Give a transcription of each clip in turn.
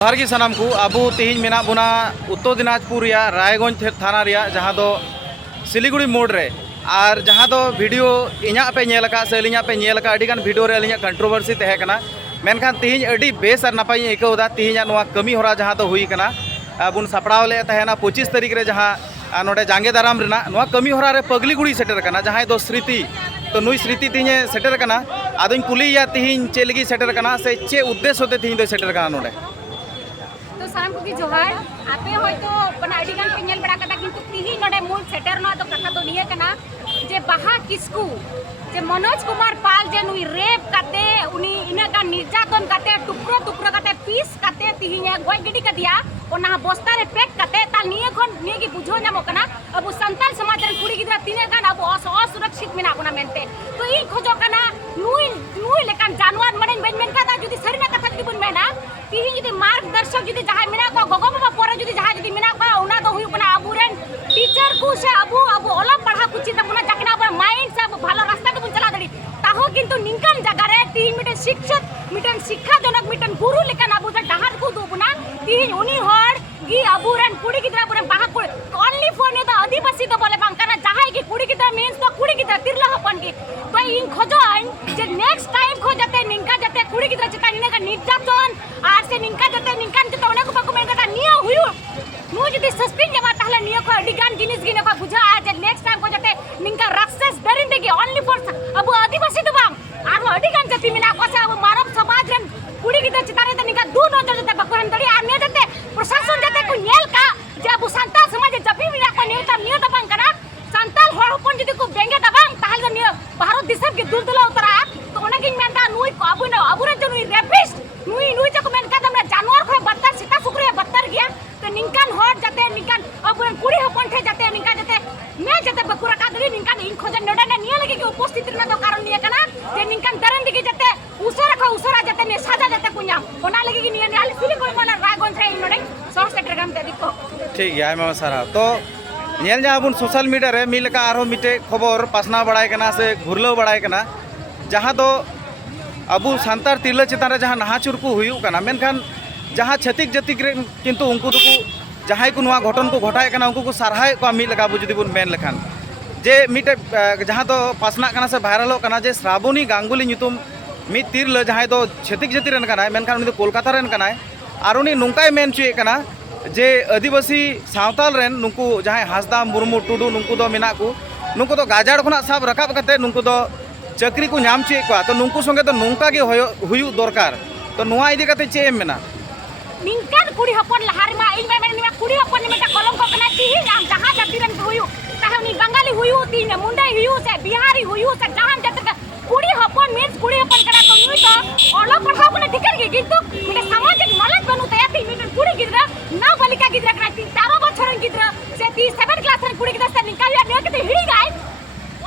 जोहार गी सानाम को आबू तेहिं मेना बुना उत्तर दिनाजपुर रायगंज थाना जहाँ दो सिलीगुड़ी मोड़ रे और जहाँ दो वीडियो इñा पे नेलका से अलिñा पे नेलका अडिगान वीडियो रे अलिñा कंट्रोवर्सी तहे कना मेनखान तेहिं अडी बेस और नपाय आइकौदा तेहिं नोआ कमी होरा जहाँ दो हुई कना बुन सापड़ाव ले तहेना 25 तारीख रे जहाँ नोडे जांगे दाराम रेना नोआ कमी होरा रे पगलीगुड़ी सेटर कना जहाँ दो स्मृति तो नुई स्मृति तेहिं सेटर कना आदों कुलिया तेहिं चे लगी सेटर कना से चे उद्देश्य होते तेहिं दो सेटर कना नोडे तो साम को जोहार आपे होयतो बना अडिगान पे नेल बड़ा कता किंतु तिही नडे मूल सेटर न तो कथा तो निये कना जे बाहा किसकू जे मनोज कुमार पाल जे नुई रेप काते उनी इना का निर्यातन काते टुकरो टुकरो काते पीस काते तिही ने गोय गिडी का दिया ओना बस्ता रे पैक काते ता निये खन निये की बुझो नामो कना अब संताल समाज रे कुड़ी गिदरा तिने कान अब असुरक्षित मेना कोना मेनते तो इ खोजो कना नुई लेकान जानवर मने बेन का जुदी सरीना कथा जुदी बुन मेना तिही जुदी मार्गदर्शक जुदी जहां मेना को गोगो बाबा पोरे जुदी जहां जुदी मेना को ओना तो हुई बना अबुरेन टीचर को से अबु ओला पढ़ा कुछ त बुना जाकना अब माइंड से अब भालो रास्ता के बुन चला दड़ी ताहो किंतु निंकन जगह रे तिही मिटे शिक्षक मिटन शिक्षा जनक मिटन गुरु लेकन अबु त डहार को दो बुना तिही उनी हर गी अबुरेन कुड़ी गिदरा पुरे बाहा कुड़ी ओनली फॉर ने तो आदिवासी तो बोले बांकाना जहां की कुड़ी गिदरा मींस तो कुड़ी गिदरा तिरला हपन की तो इन खोजो जे नेक्स्ट टाइम खो जाते निंका जाते कुड़ी गिदरा चिता निने का निर्यातन आर से निंका जाते निंकान चिता ओना को बाको मेन कथा निया हुयु नु जदी सस्पेंड जमा ताहले निया को अडिगान जिनिस गिने को बुझा आज नेक्स्ट टाइम को जाते निंका राक्षस दरिंदे की ओनली फॉर अब आदिवासी तो बांग आर अडिगान जाति मिना को से अब मानव समाज रन कुड़ी गिदरा चिता रे निंका दू नजर जाते बाको हंदड़ी आर ने जाते प्रशासन जाते को नेल का जे अब संताल समाज जपी मिना को नियत बांग कना संताल हर हपन जदी को बेंगे दबांग ताहले निया भारत देश के दुलदुला उतरा तो ओना की मेनता नुई को अबु रे जो नुई रेपिस्ट नुई जको मेन का दमरा जानवर को बत्तर सीता सुकरे बत्तर गया तो निंकान हट जाते निंकान अबुरन कुड़ी हपन थे जाते निंका जाते मैं जाते बकुरा का दरी निंकान इन खोजन नडा ने निया लगे के उपस्थित न तो कारण निया कना जे निंकान दरन दिगे जाते उसरा जाते ने साजा जाते कुnya ओना लगे कि निया आली सिली कोई माना रायगंज रे नडे सोर्स सेक्टर गाम ते दिको ठीक है आयमा सारा तो नेल जहाँ बुन सोशल मीडिया रे मिलका आरो मिटे खबर पासना बड़ाय कना से घुरलो बड़ाय कना जहाँ दो अबु सांतार तिरला चितान रे जहाँ नाहाचुर को हुयु कना मेनखान जहाँ छतिक जतिक रे किंतु उनको दुकु जहाँ को नुआ घटन को घटाय कना उनको को सरहाय को मिल लगा बुजुदी बुन मेन लेखान जे मिटे जहाँ दो पासना कना से वायरल कना जे श्रावणी गांगुली ᱧᱩᱛᱩᱢ मिट तिरला जहाँ दो छतिक जति रेन कना मेनखान उनी दो कोलकाता रेन कना आर उनी नुंकाय मेन चुए कना जे आदिवासी सावताल रेन नुंकु जहाँ हासदा मुर्मू टुडू नुंकु दो मेना को नुंकु दो गाजाड़ खना साब रकाब कते नुंकु दो चाकरी को नाम चुए को तो नुंकु संगे तो नुंका गे हुयु दरकार तो नुआ इदी कते चे एम मेना निंकान कुड़ी हपन लहार मा इन में निमा कुड़ी हपन निमा कलम को कना तिही नाम जहां जाति रन हुयु ताहे उनी बंगाली हुयु तीन मुंडई हुयु से बिहारी हुयु से जहां जाति कुड़ी हपन मींस कुड़ी हपन करा तो नुई तो ओलो पढ़ा कोने ठिकर गे किंतु मिटे सामाजिक नॉलेज बनू तया ती मिटे कुड़ी गिदरा ना बालिका गिदरा कना 4 बछर गिदरा से 7 क्लास रे कुड़ी गिदरा से निकाल या कते हिड़ी गाय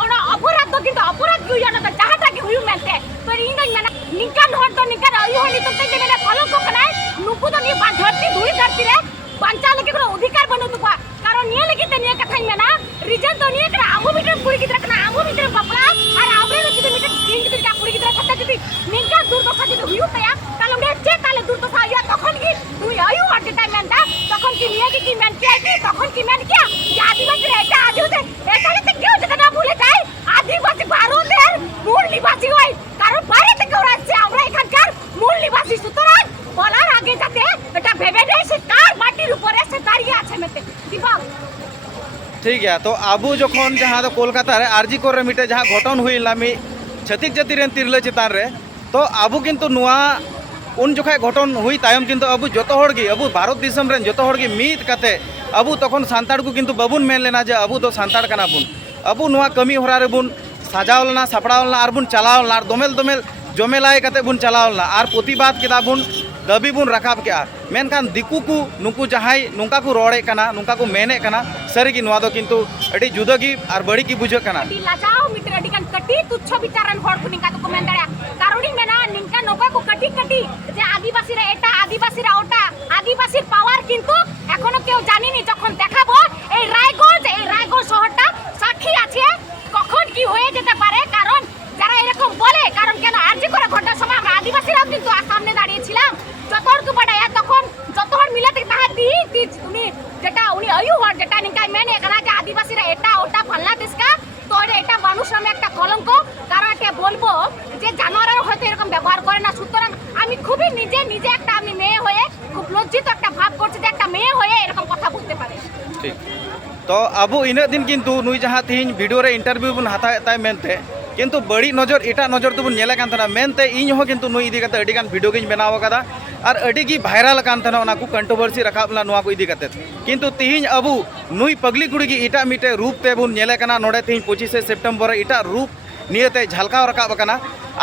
ओना अपराध तो किंतु अपराध क्यों जाना तो जहां तक हुयु मेनते तो इन मेना निकान हट तो निकान अयु हनी तो ते मेले फॉलो को कना नुकु तो नि धरती धुड़ी धरती रे पंचा लगे को अधिकार बनू तो कारण निये लगे ते निये कथा मेना रीजन तो निये करा आमु मिटर कुड़ी गिदरा कना आमु मिटर बपला और आबरे लगे मिटर तीन गिदरा कुड़ी गिदरा खता जदी निका दुर्दशा जदी हुयु तया ताले उडे चे ताले दुर्दशा या तखन की तू आयु हट टाइम मेनता तखन की निये की मेन के की तखन की मेन क्या आदिवासी रे एटा आदिवासी एटा ते क्यों जदा भूले जाय आदिवासी भारतेर मूल निवासी होय कारण भारत के राज्य আমরা এখানকার মূল নিবাসী সুতরাং বলার আগে যাতে এটা ভেবে নেই সে কার মাটির উপরে সে দাঁড়িয়ে আছে মেতে দীপক ठीक है तो आबू जखन जहाँ तो कोलकाता रे आरजी कोरे मिटे जहाँ घटन हुईला मी छतिक जाति रेन तिरला चितान रे तो आबू किंतु नुआ उन जोखाय घटन हुई तायम किंतु आबू जतो होड़गी आबू भारत दिसम रेन जतो होड़गी मीत काते आबू तखन सांताड़ को किंतु बाबुन मेन लेना जे आबू दो सांताड़ कना बुन आबू नुआ कमी होरा रे बुन साजावलना सापड़ावलना आर बुन चलावलना आर दोमेल दोमेल जमेलाय काते बुन चलावलना आर प्रतिबाद केदा बुन दाबी बुन रखाब के मेनखान दिकु को नुकु जहाय नुंका को रोड़े कना नुंका को मेने कना सरी की नुआ दो किंतु अडी जुदा की आर बड़ी की बुझे कना अडी लाजाओ मिटर अडी कन कटी तुच्छ विचारन हड़ को निका तो मेन दड़ा कारोडी मेना निका नोका को कटी कटी जे आदिवासी रे एटा आदिवासी रा ओटा आदिवासी पावर किंतु एखोनो केउ जानिनी যখন দেখাবো এই রায়গঞ্জ শহরটা সাক্ষী আছে কখন কি হয়ে যেতে পারে কারণ যারা এরকম বলে কারণ কেন আরজি করে ঘটনার সময় আমরা আদিবাসীরাও কিন্তু সামনে দাঁড়িয়ে ছিলাম যতটুকু বড় তখন নিজে একটা আমি মেয়ে হয়ে খুব লজ্জিত একটা ভাব করছে যে একটা মেয়ে হয়ে এরকম কথা বলতে পারে। ঠিক তো আবু ইনা দিন কিন্তু নুই যাহা তিহিন ভিডিও রে ইন্টারভিউ বন হাতা তাই মেনতে কিন্তু বড়ি নজর এটা নজর তবুন নেলে কান থানা মেনতে ইñ हो কিন্তু নুই ইদি কাতে আডি গান ভিডিও গিন বেনাव কাদা আর আডি গি ভাইরাল কান থানা ওনা কু কন্ট্रोवर्सी রাখাবলা নুয়া কু ইদি কাতে কিন্তু তিহিন আবু নুই পগলি কুড়ি গি ইটা মিটে রূপ তে বুন নেলে কানা নডে তিহিন 25 সেপ্টেম্বর ইটা রূপ নিয়তে ঝালকাও রাখাব কানা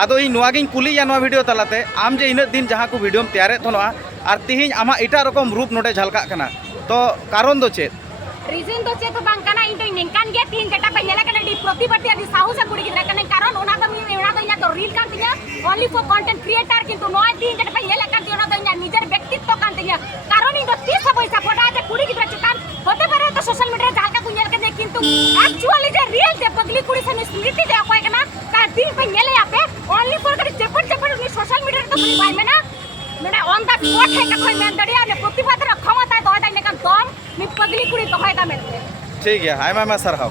আদো ই নুয়া গিন কুলি या नुआ वीडियो तलाते आम जे इन दिन जहाँ को वीडियो तैयारे थनोआ और तिहिन आमा इटा रकम रूप नोडे झलका कना तो कारण दो चेत रीजन तो चे तो बांकाना इन तो निकान गे तीन जटा पे नेला कने डी प्रतिबद्धि आदि साहू से गुडी गिरा कने कारण ओना तो मी ओना तो इना तो रील कान तिया ओनली फॉर कंटेंट क्रिएटर किंतु नय तीन जटा पे नेला कान तिया ओना तो इना निजर व्यक्तित्व कान तिया कारण इन तो 30 पैसा फोटा जे गुडी गिरा चितान होते पारे तो सोशल मीडिया झालका कुनेल के किंतु एक्चुअली जे रियल जे पगली कुड़ी से स्मृति दे कोय कना का तीन पे नेले आपे ओनली फॉर करी चेपट चेपट उनी सोशल मीडिया तो बनी भाई में ना नडे ऑन द स्पॉट है का कोई मेन दड़िया ने प्रतिबद्धि क्षमता दो दाइ ने का दम मी पगली कुड़ी तो होय दा में ठीक है आयमा मा सरहाव